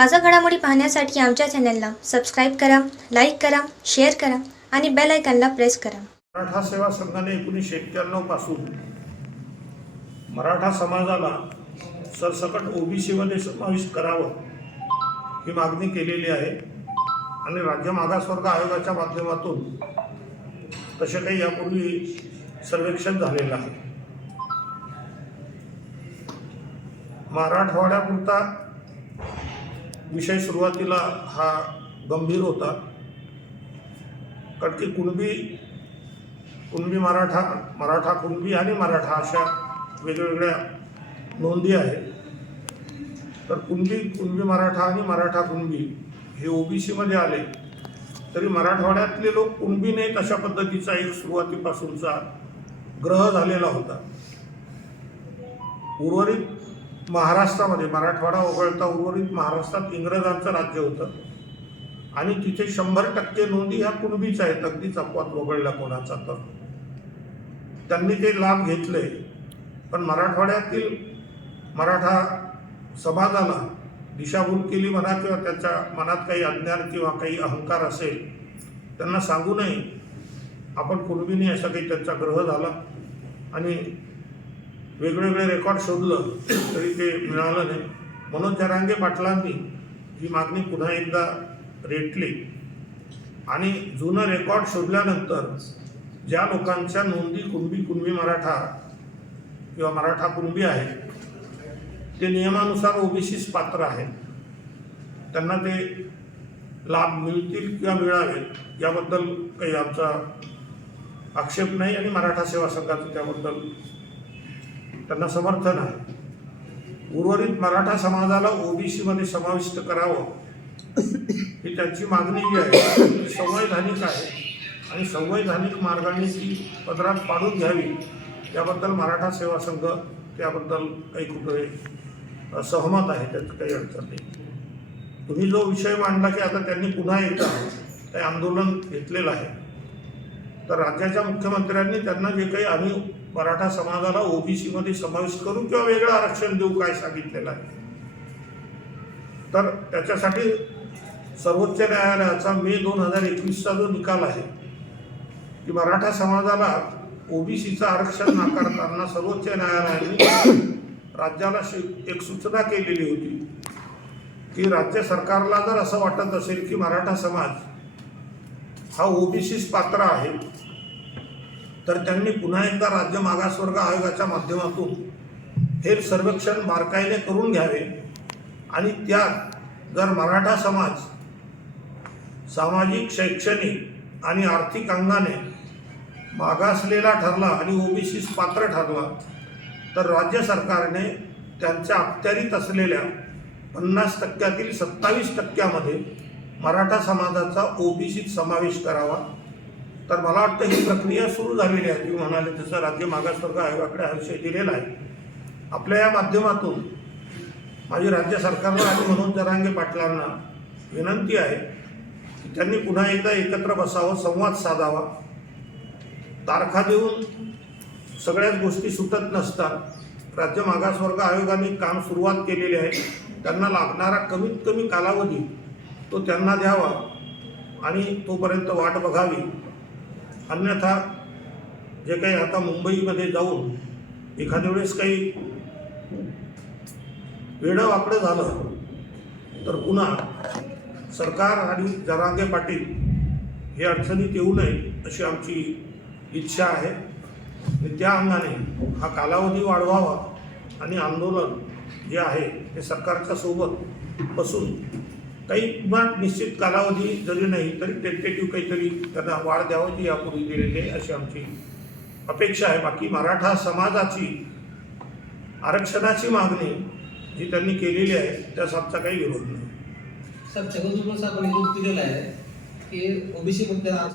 ताजा घडामोडी पाहण्यासाठी आमच्या चॅनलला सबस्क्राईब करा, लाईक करा, शेअर करा आणि बेल आयकॉनला प्रेस करा। मराठा सेवा संघाने 1991 पासून मराठा समाजाला सरसकट ओबीसीमध्ये समाविष्ट करावं ही मागणी केलेली आहे आणि राज्य मागासवर्ग आयोगाच्या माध्यमातून तसे काही यापूर्वी सर्वेक्षण झालेलं आहे। मराठवाड्यापुरता विषय सुरुवातीला हा गंभीर होता, कारण की कुणबी मराठा, मराठा कुणबी आणि मराठा अशा वेगवेगळ्या नोंदी आहेत। तर कुणबी मराठा आणि मराठा कुणबी हे ओबीसीमध्ये आले तरी मराठवाड्यातले लोक कुणबी नाहीत अशा पद्धतीचा एक सुरुवातीपासूनचा ग्रह झालेला होता। उर्वरित महाराष्ट्रामध्ये, मराठवाडा वगळता उर्वरित महाराष्ट्रात इंग्रजांचं राज्य होतं आणि तिथे 100% नोंदी ह्या कुणबीच आहेत, अगदीच अपवाद वगळला कोणाचा तर त्यांनी ते लाभ घेतले। पण मराठवाड्यातील मराठा समाजाला दिशाभूल केली म्हणा किंवा त्याच्या मनात काही अज्ञान किंवा काही अहंकार असेल, त्यांना सांगू नये आपण कुणबीने, असा काही त्यांचा ग्रह झाला आणि वेगवेगळे रेकॉर्ड शोधलं तरी ते मिळालं नाही। मनोज जरांगे पाटलांनी ही मागणी पुन्हा एकदा रेटली आणि जुनं रेकॉर्ड शोधल्यानंतर ज्या लोकांच्या नोंदी कुणबी मराठा किंवा मराठा कुणबी आहेत ते नियमानुसार ओबीसीस पात्र आहेत, त्यांना ते लाभ मिळतील किंवा मिळावेत याबद्दल काही आमचा आक्षेप नाही आणि मराठा सेवा संघाचं त्याबद्दल त्यांना समर्थन आहे। उर्वरित मराठा समाजाला ओबीसीमध्ये समाविष्ट करावं ही त्यांची मागणी जी आहे ती संवैधानिक आहे आणि संवैधानिक मार्गाने ती पदरात पाडून घ्यावी याबद्दल मराठा सेवा संघ त्याबद्दल काही कुठे सहमत आहे, त्याचं काही अडचण नाही। तुम्ही जो विषय मांडला की आता त्यांनी पुन्हा एकदा काही आंदोलन घेतलेलं आहे, तर राज्याच्या मुख्यमंत्र्यांनी त्यांना जे काही आम्ही मराठा समाजाला ओबीसीमध्ये समाविष्ट करू किंवा वेगळं आरक्षण देऊ काय सांगितलेलं आहे, तर त्याच्यासाठी सर्वोच्च न्यायालयाचा मे 2021चा जो निकाल आहे की मराठा समाजाला ओबीसीचं आरक्षण नाकारताना सर्वोच्च न्यायालयाने राज्याला एक सूचना केलेली होती की राज्य सरकारला जर असं वाटत असेल की मराठा समाज हा ओबीसीस पात्र आहे तर त्यांनी पुन्हा एकदा राज्य मागासवर्ग आयोगाच्या माध्यमातून हे सर्वेक्षण बारकाईने करून घ्यावे आणि त्यात जर मराठा समाज सामाजिक, शैक्षणिक आणि आर्थिक अंगाने मागासलेला ठरला आणि ओबीसीस पात्र ठरला तर राज्य सरकारने त्यांच्या अखत्यारीत असलेल्या 50%तील 27%मध्ये मराठा समाजाचा ओबीसीत समावेश करावा। तर मला वाटतं ही प्रक्रिया सुरू झालेली आहे। तुम्ही म्हणाले तसं राज्य मागासवर्ग आयोगाकडे हा विषय दिलेला आहे। आपल्या या माध्यमातून माझी राज्य सरकारला आणि मनोज जरांगे पाटलांना विनंती आहे की त्यांनी पुन्हा एकदा एकत्र बसावं, संवाद साधावा। तारखा देऊन सगळ्याच गोष्टी सुटत नसतात। राज्य मागासवर्ग आयोगाने काम सुरुवात केलेली आहे, त्यांना लागणारा कमीत कमी कालावधी तो त्यांना द्यावा आणि तोपर्यंत वाट बघावी। अन्यथा जे काही आता मुंबईमध्ये जाऊन एखाद्या वेळेस काही वेडं वाकडं झालं तर पुन्हा सरकार आणि जरांगे पाटील हे अडचणीत येऊ नये अशी आमची इच्छा आहे आणि त्या अंगाने हा कालावधी वाढवावा आणि आंदोलन जे आहे ते सरकारच्या सोबत बसून काही पुन्हा निश्चित कालावधी जरी नाही तरी टेंटेटिव्ह काहीतरी त्यांना वाढ द्यावी यापूर्वी दिलेली आहे अशी आमची अपेक्षा आहे। बाकी मराठा समाजाची आरक्षणाची मागणी जी त्यांनी केलेली आहे त्यास आमचा काही विरोध नाही। सर, छगन भुजबळ साहेबांनी दिलेला आहे की ओबीसी मुद्दा